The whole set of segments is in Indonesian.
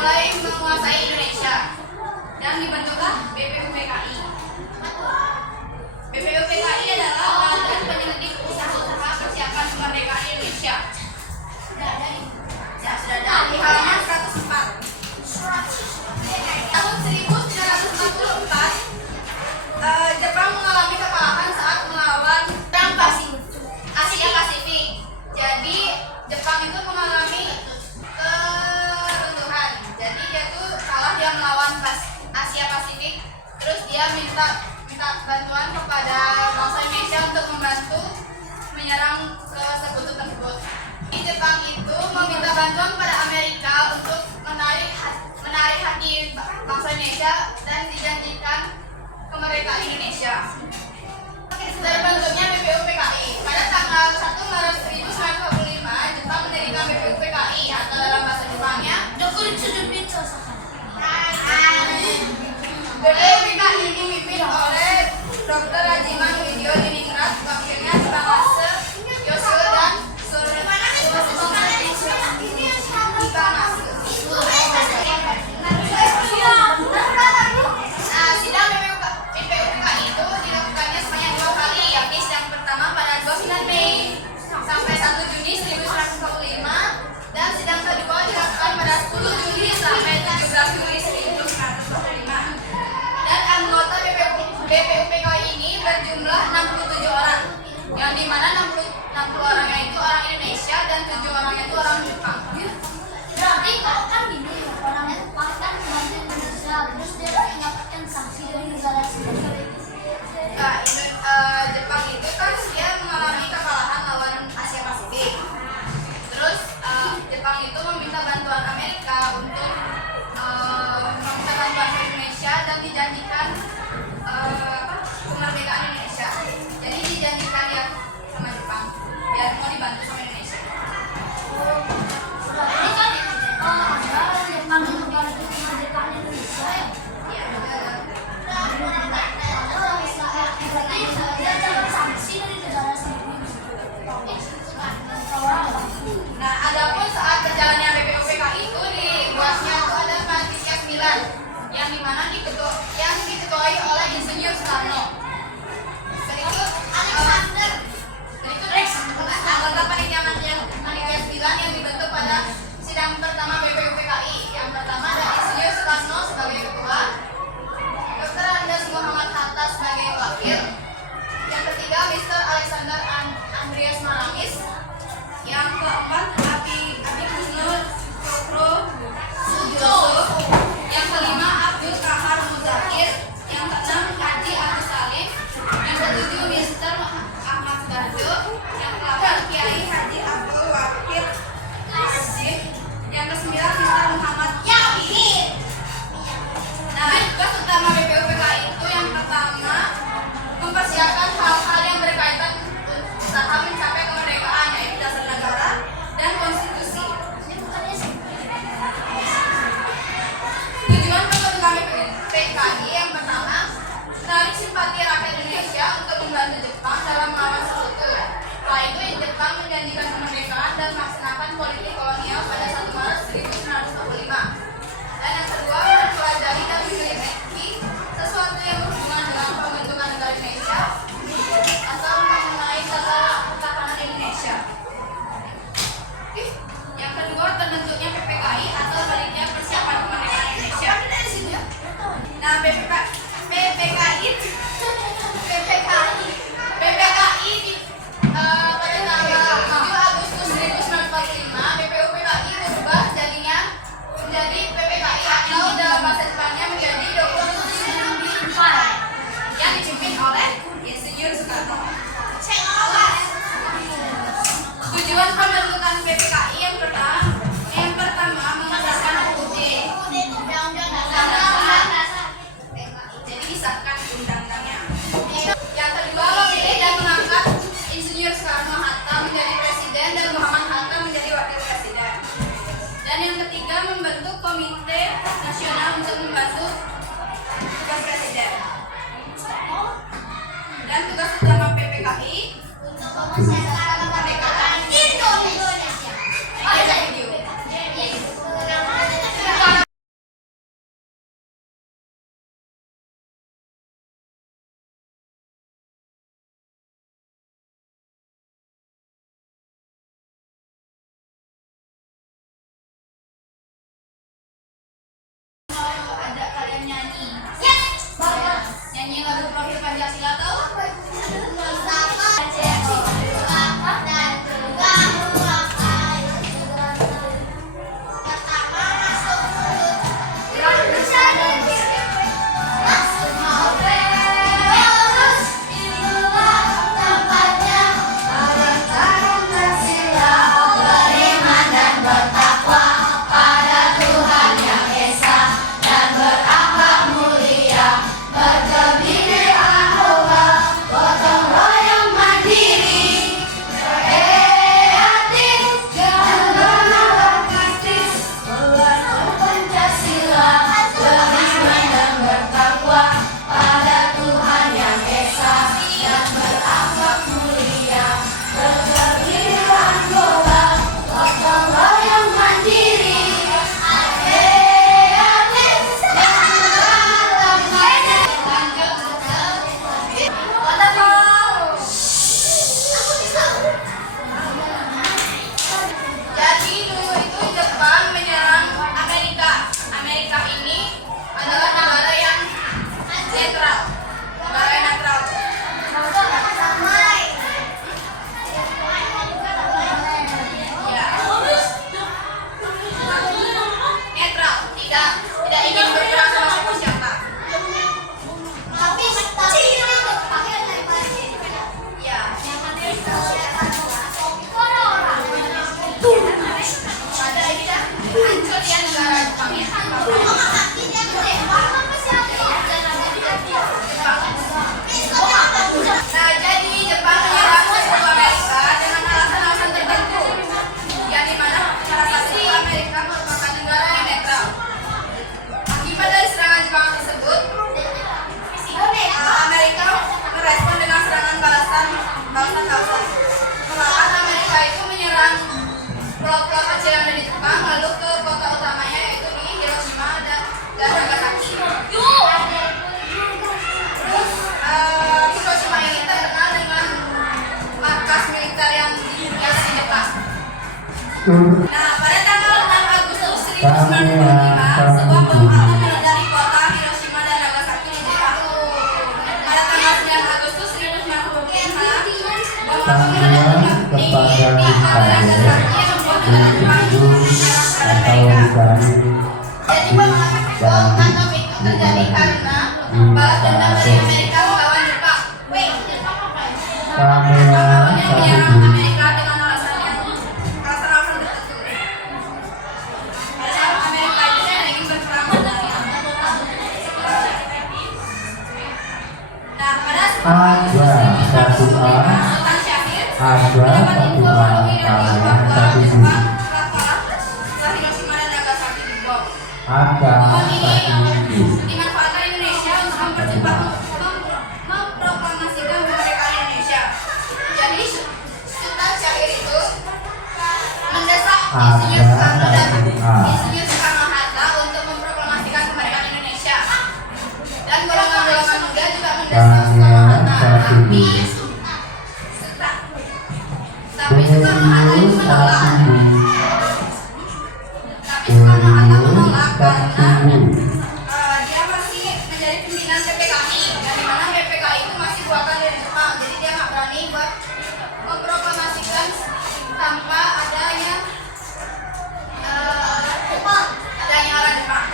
mulai menguasai Indonesia dan dibentuklah BPUPKI. BPUPKI adalah Badan Penyelidik Usaha-usaha Persiapan Kemerdekaan Indonesia. Ya, sudah ada di halaman 104. Tahun 1944, Jepang mengalami kekalahan saat melawan Perang Asia Pasifik. Jadi Jepang itu mengalami keruntuhan. Jadi dia tuh kalah, dia melawan Asia Pasifik. Terus dia minta bantuan kepada bangsa Indonesia untuk membantu menyerang ke sekutu tersebut. Di Jepang itu meminta bantuan kepada Amerika untuk menarik hati bangsa Indonesia dan dijanjikan kemerdekaan Indonesia. Terbentuknya BPUPKI pada tanggal 1 Maret 1945, Jepang mendirikan BPUPKI atau dalam bahasa Jepangnya BPUPKI dipimpin oleh Dr. Hajiman Widyo Diningrat, wakilnya Bangase Yosio dan sidang BPUPKI itu dilakukannya sebanyak 2 kali, yakni sidang pertama pada 29 Mei sampai 1 Juni 1945 dan sidang kedua dilakukan pada 10 Juli sampai 17 Juli 1945. Dan anggota BPUPKI ini berjumlah 67 orang, yang dimana 60 orangnya itu orang Indonesia dan 7 orangnya itu orang Jepang. Berarti kalau kan gini, orangnya kan membantu Indonesia, terus dia mendapatkan sanksi dari negara sendiri. Jepang itu kan dia mengalami kekalahan lawan Asia Pasifik. Terus Jepang itu meminta bantuan Amerika untuk meminta bantuan ke Indonesia dan dijanjikan kemerdekaan Indonesia. Jadi dijanjikan ya sama Jepang biar mau dibantu sama Indonesia. Ini kan ada Jepang yang membantu kemerdekaan Indonesia ya. Iya, benar. Berarti dia dapat sanksi dari negara sendiri. Nah, adapun saat berjalannya BPUPKI itu dibuatnya itu ada panitia 9 yang dimana diketuai oleh Insinyur Soekarno. Berikut anggota panitia 9 yang dibentuk pada sidang pertama BPUPKI. Yang pertama ada Insinyur Soekarno sebagai ketua, Dr. Andes Muhammad Hatta sebagai wakil. Yang ketiga Mr. Alexander Andreas Maramis. Yang keempat Abi Kusno Cokro Sujoso. Yang kelima Abdul Kahar Muzakir. Yang keenam Haji Agus Salim. Yang ketujuh Mr. Ahmad Barjo. Yang ke-8 Kiai Haji Abdul Wahid Azim. Yang ke-9 Mr. Muhammad Yamin. Nah, tugas utama BPUPKI itu yang pertama mempersiapkan hal-hal yang berkaitan usaha mencapai kemerdekaan, yaitu dasar negara dan konstitusi. Tujuan pembentukan BPUPKI yang pertama menarik simpati rakyat Indonesia untuk membantu Jepang dalam melawan sekutu. Setelah itu Jepang menjanjikan kemerdekaan dan melaksanakan politik kolonial pada 1 Maret 1945. Dan yang kedua mempelajari dan menyelidiki sesuatu yang berhubungan dengan pembentukan negara Indonesia atau mengenai tata pertahanan Indonesia. Yang kedua terbentuknya PPKI atau Panitia Persiapan Kemerdekaan Indonesia. Nah, PPKI pada tanggal 7 Agustus 1945 BPUPKI berubah menjadi PPKI atau dalam bahasa Jepangnya menjadi Dokumen yang dipimpin oleh Insinyur Soekarno. Tujuan pembentukan PPKI yang pertama mengesahkan UUD, jadi disahkan undang-undangnya. Yang kedua memilih dan mengangkat Insinyur Soekarno-Hatta menjadi presiden dan Muhammad Hatta menjadi wakil presiden. Dan yang ketiga membentuk komite nasional untuk membantu tugas presiden. Dan tugas utama PPKI Jepang lalu ke kota utamanya yaitu di Hiroshima dan Nagasaki. Terus Hiroshima ini terkenal dengan markas militer yang dihias di Jepang. Nah, pada tanggal 6 Agustus 1945, sebuah bom atom meledak di kota Hiroshima dan Nagasaki di Jepang. Pada tanggal 9 Agustus 1945, bom atom meledak di kota Nagasaki yang membuat negara Jepang mengarahkan Amerika. Jadi bom atom itu terjadi karena balas dendam dari Amerika melawan Jepang. Jepang awalnya menyerang Amerika dengan alasan tertentu. Alasan Amerika itu yang ingin berperang dengan Nah, pada Sultan Syahrir mendapat info melalui radio bahwa Jepang telah kalah setelah Hiroshima dan Nagasaki dibom. Momen ini dimanfaatkan Indonesia untuk memproklamasikan kemerdekaan Indonesia. Jadi Sultan Syahrir itu mendesak Insinyur Soekarno dan Insinyur Soekarno-Hatta untuk memproklamasikan kemerdekaan Indonesia. Dan golongan-golongan muda juga mendesak Soekarno-Hatta. Tapi Soekarno-Hatta itu menolak. Karena dia masih menjadi pimpinan PPKI dan di mana PPKI itu masih buatan dari Jepang, jadi dia nggak berani buat memproklamasikan tanpa adanya orang Jepang.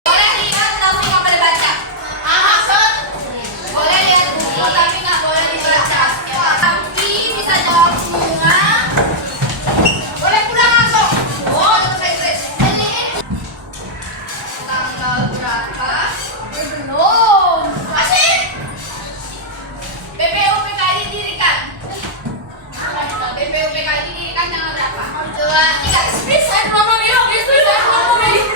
Boleh lihat tapi nggak boleh baca. Maksud boleh lihat buku tapi nggak boleh dibaca. Tapi bisa jawab semua. Boleh pulang langsung. Oh, Inggris. Tanggal berapa? Belum. Masih. BPUPKI didirikan. BPUPKI didirikan tanggal berapa? 2, 3. Bisa mama bilang, bisa mama bilang.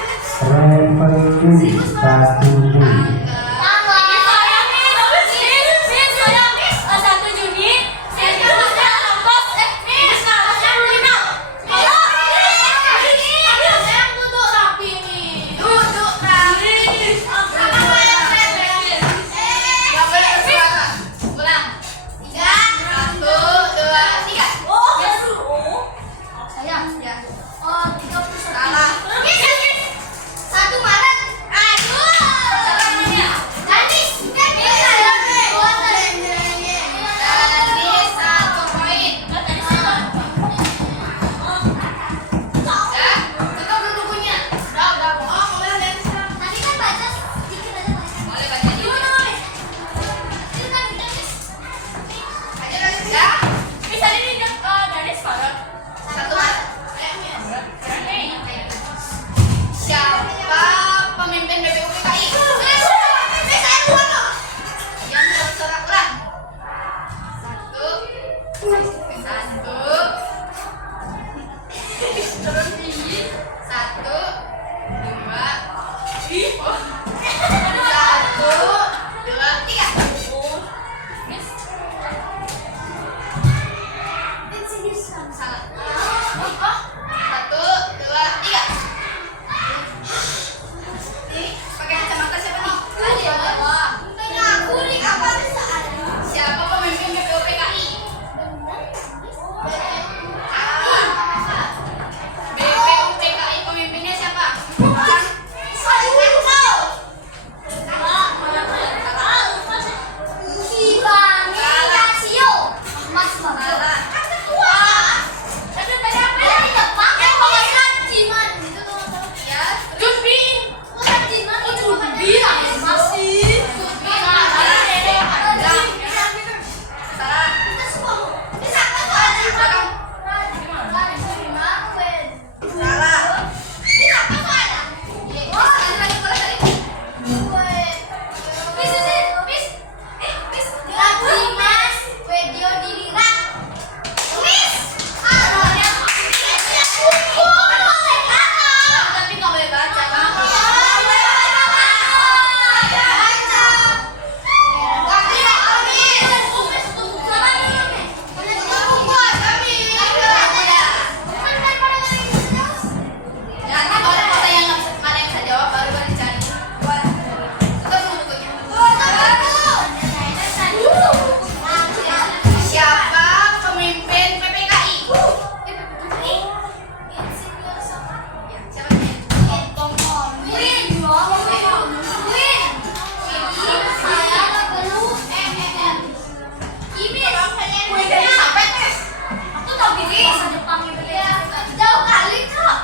Bahasa Jepang gitu ya. Jauh kali, Kak.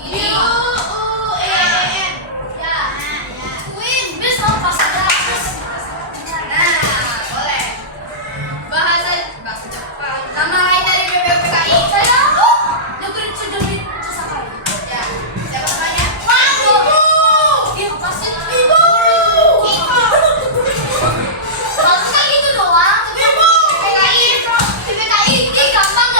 Ini U-U-E-N. Ya. Queen, bisa pas ada. Nah, boleh. Bahasa Jepang. Nama lain dari BPUPKI. Saya dengerin sejauh sekali. Ya, siapa namanya? Ibu. Ibu. Apa sih? Ibu. Maksudnya gitu doang. Ibu. PPKI. PPKI. Ih, gampang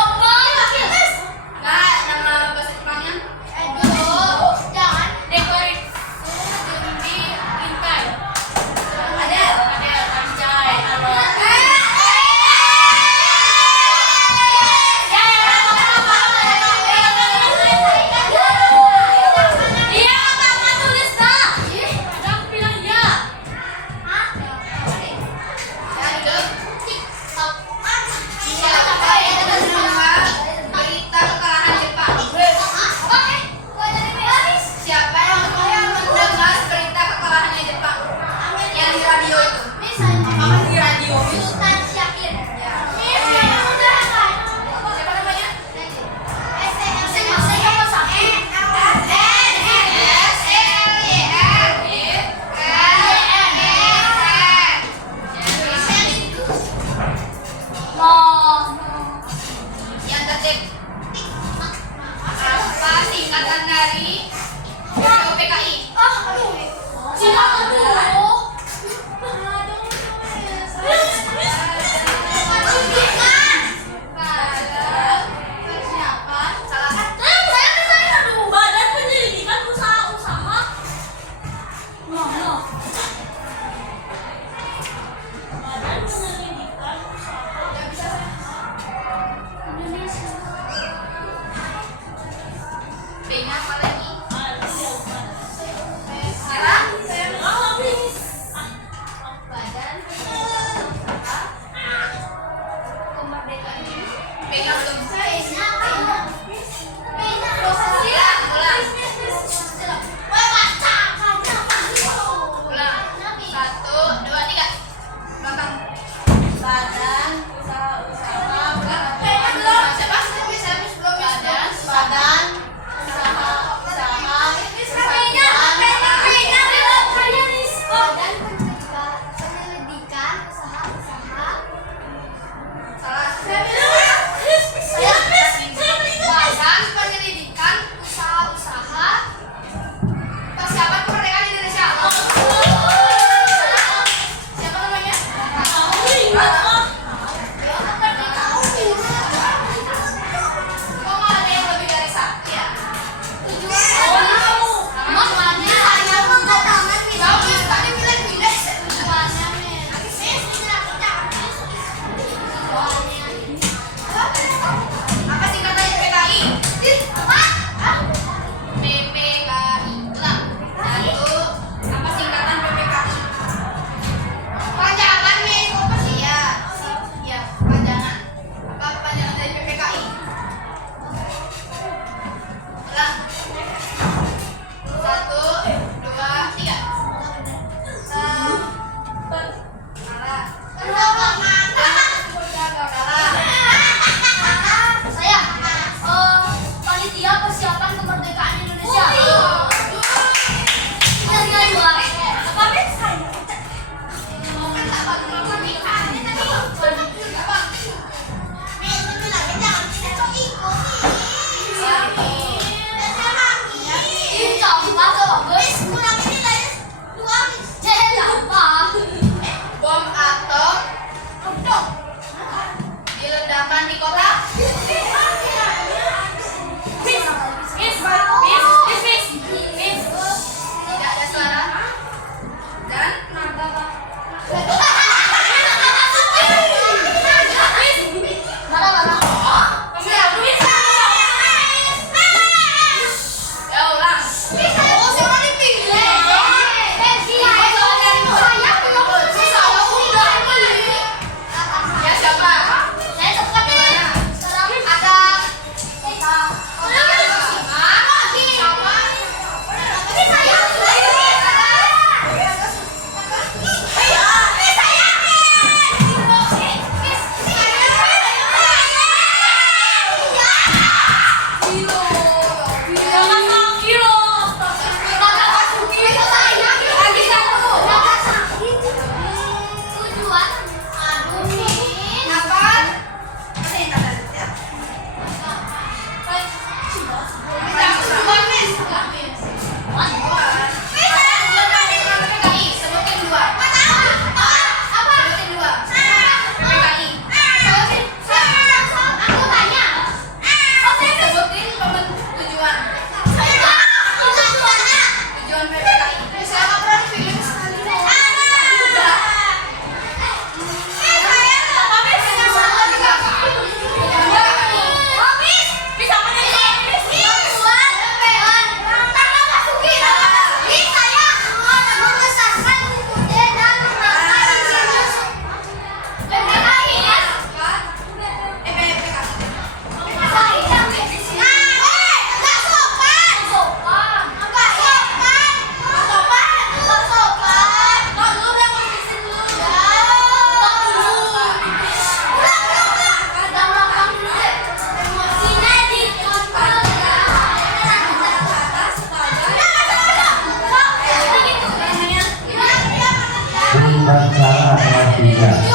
Ya.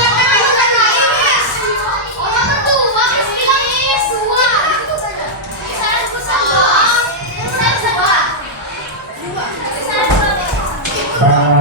Para